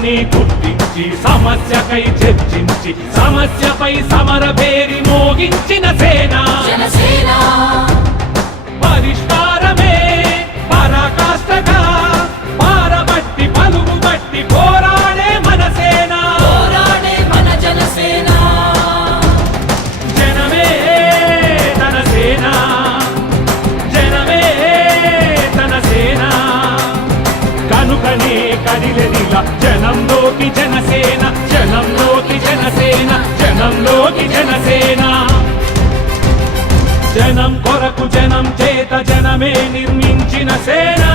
సమస్యని గుర్తించి సమస్యకై చర్చించి సమస్యపై సమర పేరి మోగించిన సేన. పరిష్కారమే పరాకాష్ఠగా పారబట్టి పలుగుబట్టి పోరాడే మన సేన. పోరాడే మన జనసేన. జనమే తన సేన. జనమే తన సేన. కనుకనే కదిలెదిల జనంలోకి జనసేన జనంలోకి జనసేన జనంలోకి జనసేన. జనం కొరకు జనం చేత జనమే నిర్మించిన సేన.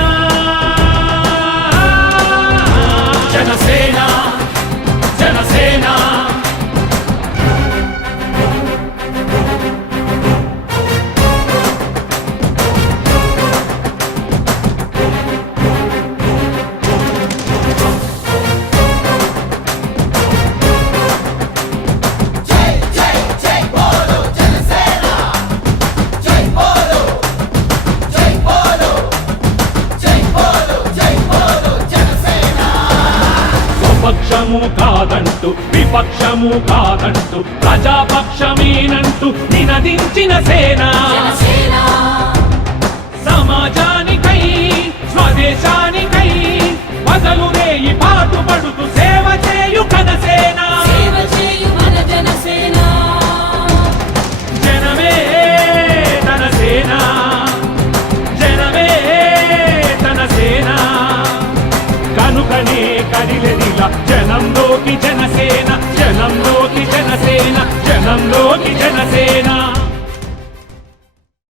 స్వపక్షము కాదంటూ విపక్షము కాదంటూ ప్రజాపక్షమేనంటూ నినదించిన సేన. సమాజానికై స్వదేశానికై పగలు రేయి పాటుపడుతూ కదిలెదిలా జనంలోకి జనసేన జనంలోకి జనసేన జనంలోకి జనసేన.